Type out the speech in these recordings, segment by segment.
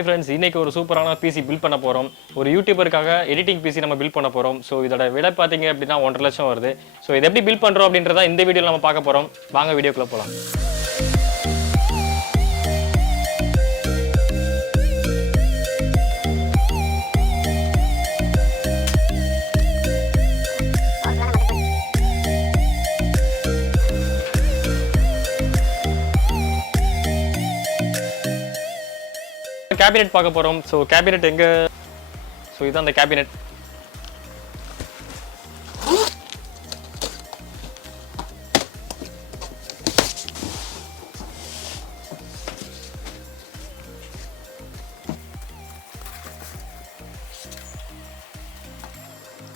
Hi friends, இன்னைக்கு ஒரு சூப்பரான PC பில்ட் பண்ண போறோம். ஒரு யூடியூபருக்காக எடிட்டிங் PC நம்ம பில்ட் பண்ண போறோம். சோ இதோட விலை பாத்தீங்க அப்படினா 1.5 லட்சம் வருது. சோ இத எப்படி பில்ட் பண்றோம் அப்படின்றத இந்த வீடியோல நம்ம பார்க்க போறோம். வாங்க வீடியோக்குள்ள போலாம். கேபினெட் பார்க்க போறோம். சோ கேபினெட் எங்க? சோ இதான் அந்த கேபினெட்.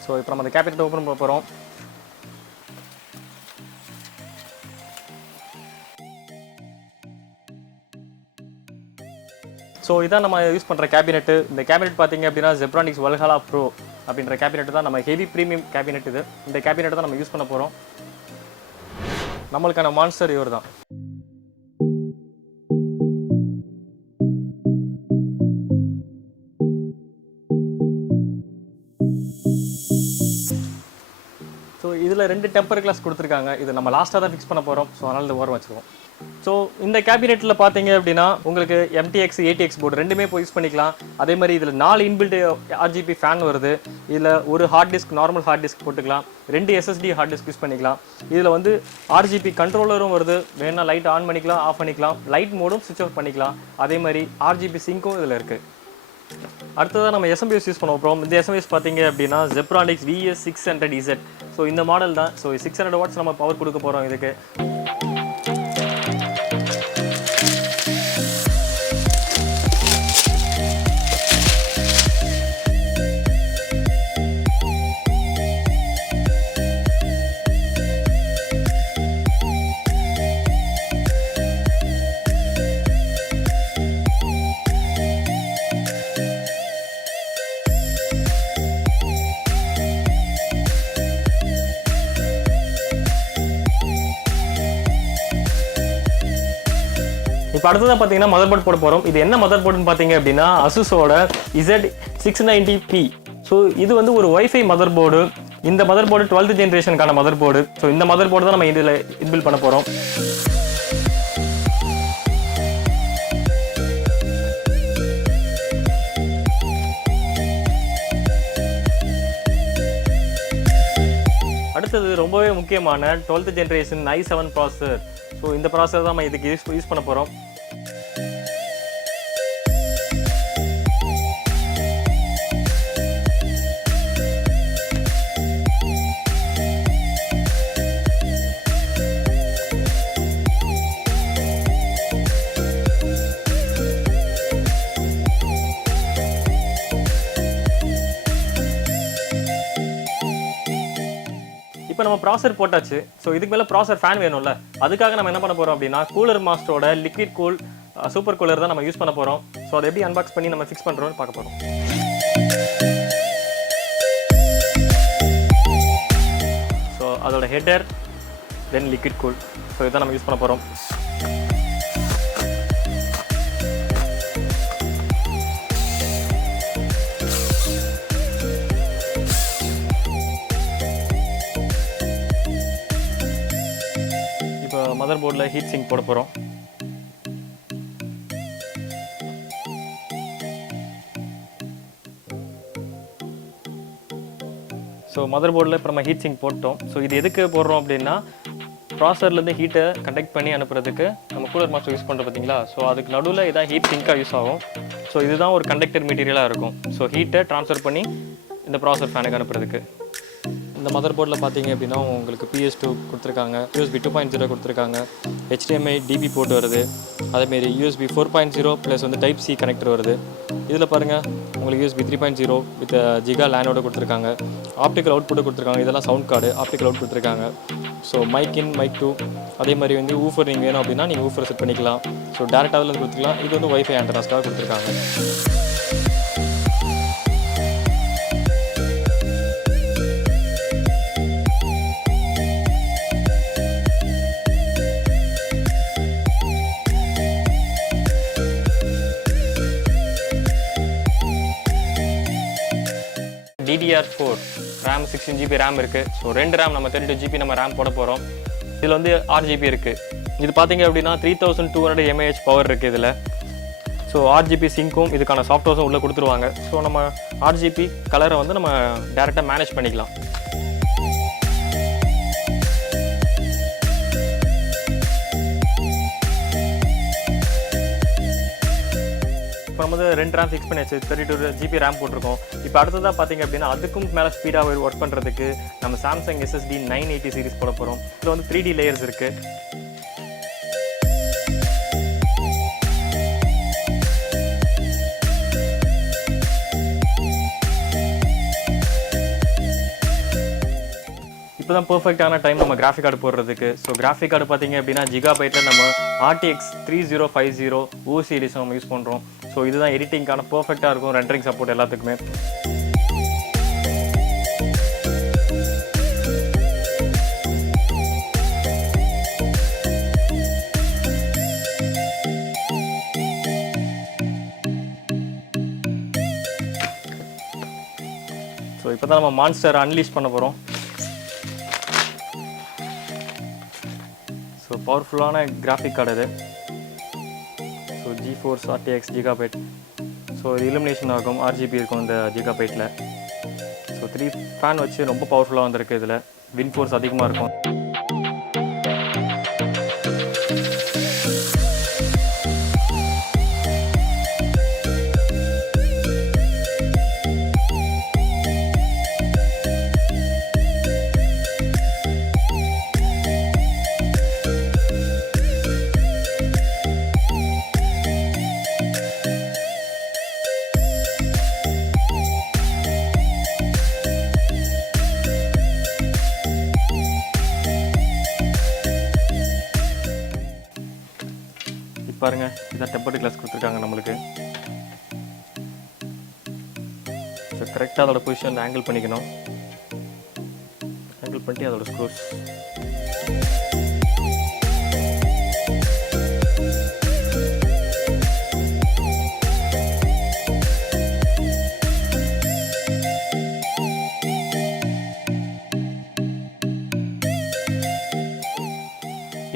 சோ இப்போ நம்ம அந்த கேபினெட் ஓபன் பண்ண போறோம். ஸோ இதான் நம்ம யூஸ் பண்ணுற கேபினெட். இந்த கேபினெட் பார்த்தீங்க அப்படின்னா Zebronics VALHALLA PRO அப்படின்ற கேபினெட் தான். நம்ம ஹெவி ப்ரீமியம் கேபினெட் இது. இந்த கேபினெட் தான் நம்ம யூஸ் பண்ண போகிறோம். நம்மளுக்கான மான்ஸ்டர் இவர் தான். ஸோ இதில் 2 டெம்பர் கிளாஸ் கொடுத்துருக்காங்க. இது நம்ம லாஸ்ட்டாக தான் ஃபிக்ஸ் பண்ண போகிறோம். ஸோ அதனால் இந்த ஓரம் வச்சுருவோம். ஸோ இந்த கேபினெட்டில் பார்த்தீங்க அப்படின்னா உங்களுக்கு MTX ATX போர்டு ரெண்டுமே போய் யூஸ் பண்ணிக்கலாம். அதே மாதிரி இதில் 4 இன்பில்ட் RGB ஃபேன் வருது. இதில் ஒரு hard disk, normal hard disk போட்டுக்கலாம். 2 SSD ஹார்ட் டிஸ்க் யூஸ் பண்ணிக்கலாம். இதில் வந்து RGB கண்ட்ரோலரும் வருது. வேணால் லைட் ஆன் பண்ணிக்கலாம், ஆஃப் பண்ணிக்கலாம். லைட் மோடும் சுவிட்ச் ஆஃப் பண்ணிக்கலாம். அதே மாதிரி RGB சிங்க்கும் இதில் இருக்குது. அடுத்ததாக நம்ம SMBS யூஸ் பண்ண போகிறோம். இந்த SMBS பார்த்தீங்க அப்படின்னா Zebronics VS600EZ. ஸோ இந்த மாடல் தான். ஸோ 600 வாட்ஸ் நம்ம பவர் கொடுக்க போகிறோம் இதுக்கு. இப்போ அடுத்ததாக பார்த்தீங்கன்னா மதர்போர்ட் போட போகிறோம். இது என்ன மதர்போர்டுன்னு பார்த்தீங்க அப்படின்னா Asusோட ZEB-VALHALLA PRO. ஸோ இது வந்து ஒரு வைஃபை மதர்போர்டு. இந்த மதர்போர்டு 12th ஜென்ரேஷனுக்கான மதர்போர்டு. ஸோ இந்த மதர்போர்டு தான் நம்ம இதில் இன்பில்ட் பண்ண போகிறோம். அடுத்தது ரொம்பவே முக்கியமான 12th generation i7 processor. So இந்த ப்ராசஸர் தான் நம்ம இதுக்கு யூஸ் பண்ண போகிறோம். இப்போ நம்ம ப்ராசர் போட்டாச்சு. ஸோ இதுக்கு மேலே ப்ராசர் ஃபேன் வேணும்ல, அதுக்காக நம்ம என்ன பண்ண போகிறோம் அப்படின்னா கூலர் மாஸ்டரோட லிக்விட் கூல் சூப்பர் கூலர் தான் நம்ம யூஸ் பண்ண போகிறோம். ஸோ அதை எப்படி அன்பாக்ஸ் பண்ணி நம்ம ஃபிக்ஸ் பண்ணுறோம்னு பார்க்க போகிறோம். ஸோ அதோட ஹெட்டர், தென் லிக்விட் கூல். ஸோ இதான் நம்ம யூஸ் பண்ண போகிறோம். மதர் போர்டில் ஹீட் சிங்க் போட போகிறோம். ஸோ மதர் போர்டில் இப்போ நம்ம ஹீட் சிங்க் போட்டோம். ஸோ இது எதுக்கு போடுறோம் அப்படின்னா ப்ராசர்லேருந்து ஹீட்டை கண்டக்ட் பண்ணி அனுப்புறதுக்கு நம்ம கூலர் மாஸ்டர் யூஸ் பண்ணுறோம் பார்த்தீங்களா. ஸோ அதுக்கு நடுவில் இதான் ஹீட் சிங்காக யூஸ் ஆகும். ஸோ இதுதான் ஒரு கண்டக்டர் மெட்டீரியலாக இருக்கும். ஸோ ஹீட்டை ட்ரான்ஸ்ஃபர் பண்ணி இந்த ப்ராசர் ஃபேனுக்கு அனுப்புறதுக்கு. இந்த மதர் போர்டில் பார்த்தீங்க அப்படின்னா உங்களுக்கு PS2 கொடுத்துருக்காங்க, USB 2.0 கொடுத்துருக்காங்க, HDMI DB போர்ட் வருது, அதேமாரி USB 4.0 ப்ளஸ் வந்து Type C கனெக்டர் வருது. இதில் பாருங்கள் உங்களுக்கு USB 3.0 வித் ஜிகா லேனோட கொடுத்துருக்காங்க. ஆப்டிக்கல் அவுட்புட்டு கொடுத்துருக்காங்க. இதெல்லாம் சவுண்ட் கார்டு ஆப்டிக்கல் அவுட் கொடுத்துருக்காங்க. ஸோ மைக் இன் மைக் 2. அதே மாதிரி வந்து ஊஃபர் நீங்கள் வேணும் அப்படின்னா நீங்கள் ஊஃபர் செட் பண்ணிக்கலாம். ஸோ டேரெக்டாக கொடுத்துக்கலாம். இது வந்து வைஃபை ஆண்டனாஸ்க்காக கொடுத்துருக்காங்க. DDR4 RAM 16GB RAM இருக்குது. ஸோ 2 RAM நம்ம 32GB நம்ம RAM போட போகிறோம். இதில் வந்து RGB இருக்குது. இது பார்த்தீங்க அப்படின்னா 3200 mAh பவர் இருக்குது இதில். ஸோ RGB சிங்க்கும் இதுக்கான சாஃப்ட்வேர்ஸும் உள்ளே கொடுத்துருவாங்க. ஸோ நம்ம RGB கலரை வந்து நம்ம டேரெக்டாக மேனேஜ் பண்ணிக்கலாம். இப்போ நம்ம வந்து 2 RAM ஃபிக்ஸ் பண்ணியாச்சு, 32GB RAM போட்டிருக்கோம். இப்போ அடுத்ததாக பார்த்தீங்க அப்படின்னா அதுக்கும் மேலே ஸ்பீடாக ஒர்க் பண்ணுறதுக்கு நம்ம சாம்சங் SSD 980 சீரிஸ் போட போகிறோம். இதில் வந்து 3D லேயர்ஸ் இருக்குது. இப்போ தான் பர்ஃபெக்டான டைம் நம்ம கிராஃபிக் கார்டு போடுறதுக்கு. ஸோ கிராஃபிக் கார்டு பார்த்தீங்க அப்படின்னா ஜிகாபைட்டில் நம்ம RTX 3050 O சீரிஸ் நம்ம யூஸ் பண்ணுறோம். ஸோ இதுதான் எடிட்டிங்கான பர்ஃபெக்டாக இருக்கும், ரெண்டரிங் சப்போர்ட் எல்லாத்துக்குமே. ஸோ இப்போ தான் நம்ம மான்ஸ்டர் அன்லீஷ் பண்ண போகிறோம். ஸோ பவர்ஃபுல்லான கிராஃபிக் கார்டு இது. So GeForce RTX gigabyte. So இது இலுமினேஷன் ஆகும், RGB இருக்கும் இந்த ஜிகாபைட்டில். ஸோ 3 ஃபேன் வச்சு ரொம்ப பவர்ஃபுல்லாக வந்திருக்கு. இதில் வின் ஃபோர்ஸ் அதிகமாக இருக்கும். பாருங்க, இதான் டெம்பரரி கிளாஸ் கொடுத்துருக்காங்க நம்மளுக்கு. ஸோ கரெக்டாக அதோட பொசிஷன் ஆங்கிள் பண்ணிக்கணும். ஆங்கிள் பண்ணிட்டு அதோட ஸ்க்ரூஸ்.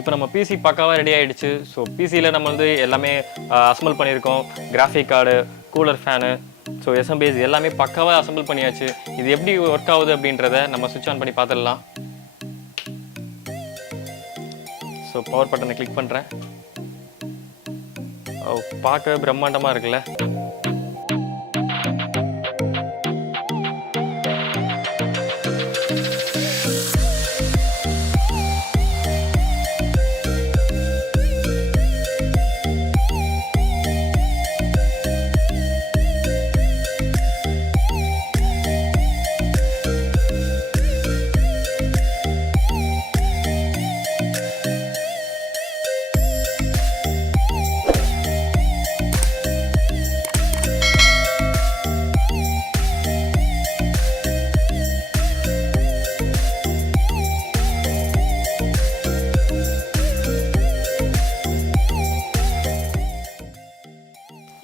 இப்போ நம்ம பிசி பக்காவாக ரெடி ஆகிடுச்சு. ஸோ பிசியில் நம்ம வந்து எல்லாமே அசம்பிள் பண்ணியிருக்கோம். Graphic card, cooler fan, so SMBS எல்லாமே பக்காவாக அசம்பிள் பண்ணியாச்சு. இது எப்படி ஒர்க் ஆகுது அப்படின்றத நம்ம சுவிட்ச் ஆன் பண்ணி பார்த்துடலாம். ஸோ பவர் பட்டனை கிளிக் பண்ணுறேன். பார்க்க பிரம்மாண்டமாக இருக்குல்ல.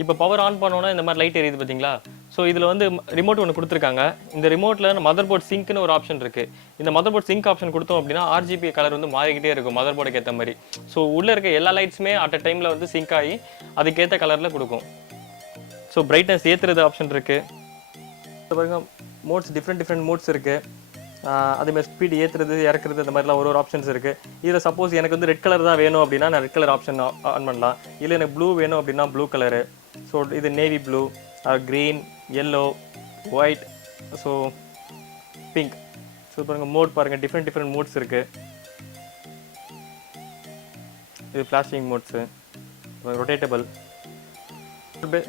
இப்போ பவர் ஆன் பண்ணோன்னா இந்த மாதிரி லைட் எரியுது பார்த்தீங்களா. ஸோ இதில் வந்து ரிமோட் ஒன்று கொடுத்துருக்காங்க. இந்த ரிமோட்டில் மதர்போர்ட் சிங்க்னு ஒரு ஆப்ஷன் இருக்குது. இந்த மதர்போர்ட் சிங்க் ஆப்ஷன் கொடுத்தோம் அப்படின்னா RGB கலர் வந்து மாறிக்கிட்டே இருக்கும் மதர்போர்டுக்கு ஏற்ற மாதிரி. ஸோ உள்ளே இருக்க எல்லா லைட்ஸுமே அட் அ டைமில் வந்து சிங்க் ஆகி அதுக்கேற்ற கலரில் கொடுக்கும். ஸோ பிரைட்னஸ் ஏற்றுறது ஆப்ஷன் இருக்குது. பாருங்க, மோட்ஸ் டிஃப்ரெண்ட் மோட்ஸ் இருக்குது. அதேமாதிரி ஸ்பீடு ஏற்றுறது இறக்குறது இந்த மாதிரிலாம் ஒரு ஆப்ஷன்ஸ் இருக்குது. இதில் சப்போஸ் எனக்கு வந்து ரெட் கலர் தான் வேணும் அப்படின்னா நான் ரெட் கலர் ஆப்ஷன் ஆன் பண்ணலாம். இல்லை எனக்கு ப்ளூ வேணும் அப்படின்னா ப்ளூ கலரு. ஸோ இது navy blue, green, yellow, white, so pink. So பாருங்கள் மோட் பாருங்கள், டிஃப்ரெண்ட் மோட்ஸ் இருக்குது. இது flashing modes, rotatable.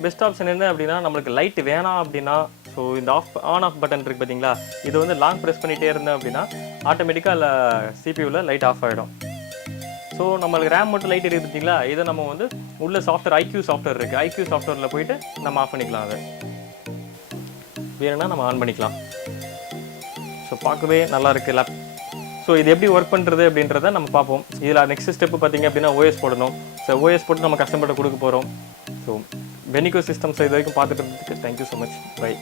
Best option என்ன அப்படின்னா நம்மளுக்கு லைட் வேணாம் அப்படின்னா ஸோ இந்த ஆன் ஆஃப் பட்டன் இருக்குது பார்த்தீங்களா, இது வந்து லாங் ப்ரெஸ் பண்ணிகிட்டே இருந்தேன் அப்படின்னா ஆட்டோமேட்டிக்காக இல்லை CPU லைட் ஆஃப் ஆகிடும். ஸோ நம்மளுக்கு ரேம் மட்டும் லைட் எரியுது பார்த்தீங்களா, இதை நம்ம வந்து உள்ள சாஃப்ட்வேர் IQ சாஃப்ட்வேர் இருக்குது. IQ சாஃப்ட்வேரில் போயிட்டு நம்ம ஆஃப் பண்ணிக்கலாம். அதை வேணும்னா நம்ம ஆன் பண்ணிக்கலாம். ஸோ பார்க்கவே நல்லா இருக்குது லேப். ஸோ இது எப்படி ஒர்க் பண்ணுறது அப்படின்றத நம்ம பார்ப்போம். இதில் நெக்ஸ்ட் ஸ்டெப்பு பார்த்தீங்க அப்படின்னா OS போடணும். ஸோ OS போட்டு நம்ம கஸ்டமர்கிட்ட கொடுக்க போகிறோம். ஸோ பென்னிக்யூ சிஸ்டம்ஸ் இது வரைக்கும் பார்த்துட்டு இருந்ததுக்கு தேங்க்யூ ஸோ மச். பை.